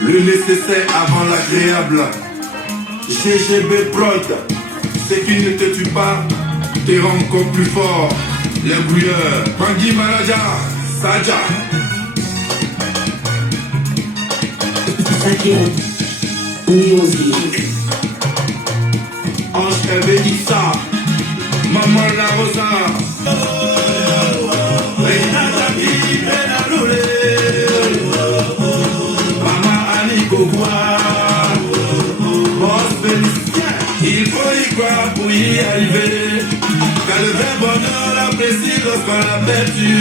Le nécessaire avant l'agréable. GGB Prod, ce qui ne te tue pas, te rend encore plus fort. Les brouilleurs, Bangui Malaja, Saja. Ange Hervé Issa, Maman La Rosa. Maman Ali Kogoua. Il faut y croire pour y arriver. Car le vrai bonheur l'apprécie lorsqu'on l'a perdu.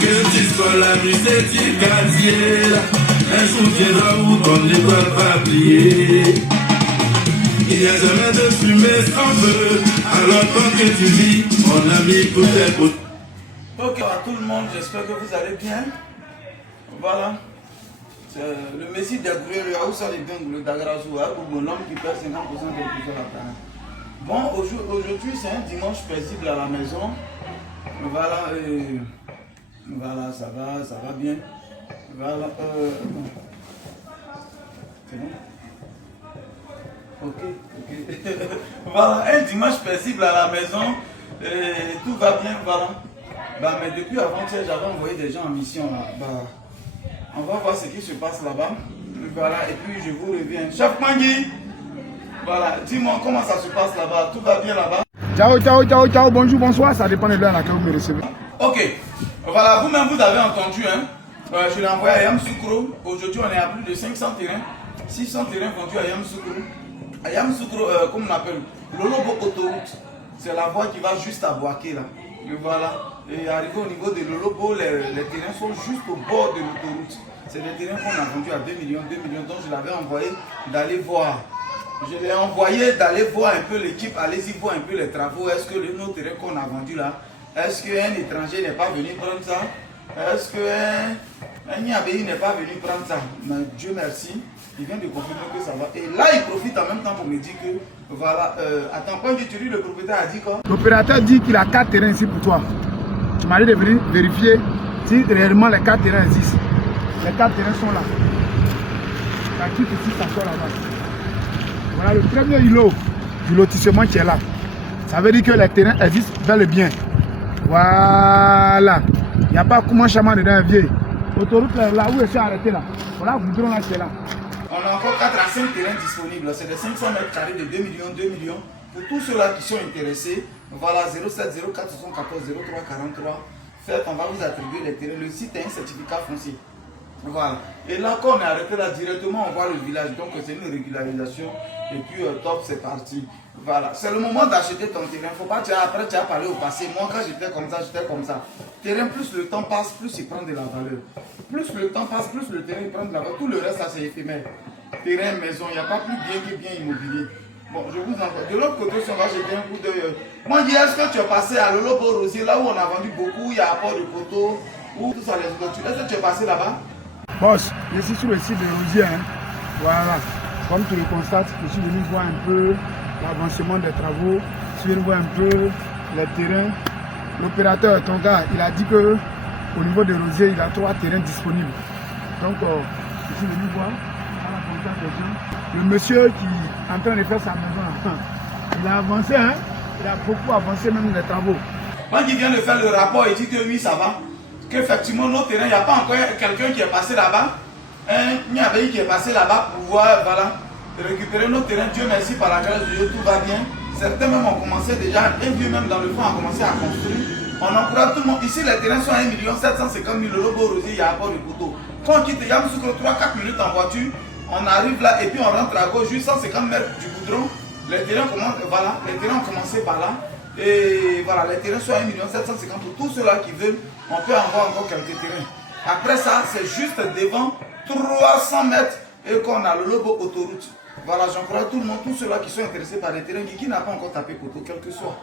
Que tu sois la rue, c'est du quartier. Un jour viendra où ton école va plier. Il n'y a jamais de fumée sans feu. Alors tant que tu vis, mon ami, tout est beau. Ok, à tout le monde, j'espère que vous allez bien. Voilà. Le Messie d'Agouré, le Aoussa de Beng, le Dagrazoua, ou l'homme qui perd 50% de plus la planète. Bon, aujourd'hui c'est un dimanche paisible à la maison. Voilà, voilà, ça va bien. Voilà, c'est bon? Ok. Voilà, un dimanche paisible à la maison. Et tout va bien, voilà. Bah, mais depuis avant-hier, j'avais envoyé des gens en mission là. Bah, on va voir ce qui se passe là-bas. Voilà, et puis je vous reviens. Chef Mangui, voilà, dis-moi comment ça se passe là-bas. Tout va bien là-bas? Ciao, bonjour, bonsoir, ça dépend de l'heure à laquelle vous me recevez. Ok, voilà, vous-même vous avez entendu, hein. Je l'ai envoyé à Yamoussoukro. Aujourd'hui, on est à plus de 500 terrains. 600 terrains vendus à Yamoussoukro. À Yamoussoukro, comme on appelle, Lolobo Autoroute. C'est la voie qui va juste à Boaké là. Et voilà. Et arrivé au niveau de Lolobo, les terrains sont juste au bord de l'autoroute. C'est des terrains qu'on a vendus à 2 millions, donc je l'avais envoyé d'aller voir. Je l'ai envoyé d'aller voir un peu l'équipe, allez-y voir un peu les travaux. Est-ce que nos terrains qu'on a vendus là, est-ce qu'un étranger n'est pas venu prendre ça? Est-ce qu'un Niabéi n'est pas venu prendre ça? Mais Dieu merci, il vient de confirmer que ça va. Et là, il profite en même temps pour me dire que, voilà, attends, quand tu dis, le propriétaire a dit quoi? L'opérateur dit qu'il a 4 terrains ici pour toi. Tu m'as dit de venir vérifier si réellement les 4 terrains existent. Les 4 terrains sont là. La quitte ici, ça sort là-bas. Voilà le premier îlot du lotissement qui est là. Ça veut dire que les terrains existent bel et bien. Voilà. Il n'y a pas comment chaman dedans un vieil. Autoroute là où je suis arrêté là. Voilà, goudron là, c'est là. On a encore 4 à 5 terrains disponibles. C'est des 500 mètres carrés de 2 millions. Pour tous ceux-là qui sont intéressés, voilà 07 04 74 03 43. Faites, on va vous attribuer les terrains. Le site est un certificat foncier. Voilà. Et là, quand on est arrêté là, directement, on voit le village. Donc, c'est une régularisation. Et puis, top, c'est parti. Voilà. C'est le moment d'acheter ton terrain. Faut pas, après, tu as parlé au passé. Moi, quand j'étais comme ça, j'étais comme ça. Terrain, plus le temps passe, plus il prend de la valeur. Plus le temps passe, plus le terrain prend de la valeur. Tout le reste, ça, c'est éphémère. Terrain, maison, il n'y a pas plus bien que bien immobilier. Bon, je vous envoie. De l'autre côté, si on va jeter un coup d'œil. Moi, je dis, est-ce que tu es passé à Lolobo Rosier, là où on a vendu beaucoup, il y a apport de poteaux, où tout ça, les autres. Est-ce que tu es passé là-bas? Boss, je suis sur le site de Rosier. Hein. Voilà. Comme tu le constates, je suis venu voir un peu l'avancement des travaux. Je suis venu voir un peu les terrains. L'opérateur, ton gars, il a dit que au niveau de Rosier, il a 3 terrains disponibles. Donc, je suis venu voir à la contact des gens. Le monsieur qui est en train de faire sa maison, il a avancé, hein? Il a beaucoup avancé même les travaux. Quand il vient de faire le rapport, il dit que oui, ça va. Qu'effectivement, nos terrains, il n'y a pas encore quelqu'un qui est passé là-bas. Un Niabéi qui est passé là-bas pour voir, voilà, récupérer nos terrains. Dieu merci, par la grâce de Dieu, tout va bien. Certains même ont commencé déjà, un vieux même dans le fond a commencé à construire. On encourage tout le monde. Ici, les terrains sont à 1 750 000 euros. Beau Rosier, il y a apport de poteau. Quand on quitte Yamoussoukro 3-4 minutes en voiture, on arrive là et puis on rentre à gauche, juste 150 mètres du goudron. Les terrains commencent, voilà, les terrains ont commencé par là. Et voilà, les terrains sont à 1 750 000. Pour tous ceux-là qui veulent, on peut avoir encore quelques terrains. Après ça, c'est juste devant 300 mètres et qu'on a le Lobo Autoroute. Voilà, j'encourage tout le monde, tous ceux-là qui sont intéressés par les terrains, qui n'a pas encore tapé poteau, quel que soit.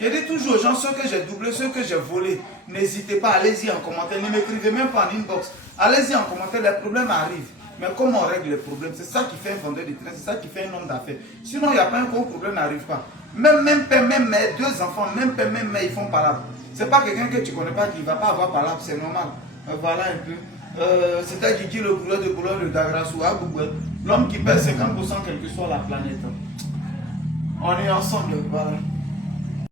Je dis toujours aux gens, ceux que j'ai doublés, ceux que j'ai volés, n'hésitez pas, allez-y en commentaire, ne m'écrivez même pas en inbox. Allez-y en commentaire, les problèmes arrivent. Mais comment on règle les problèmes? C'est ça qui fait un vendeur de terrain, c'est ça qui fait un homme d'affaires. Sinon, il n'y a pas un gros problème, n'arrive pas. Même père, même mère, 2 enfants, même père, même mère, ils font palabre. C'est pas quelqu'un que tu connais pas qui ne va pas avoir palabre, c'est normal. Voilà un peu. C'était Gigi le couleur de couleur de Dagrasou à Google. L'homme qui pèse 50% quelle que soit la planète. On est ensemble, voilà.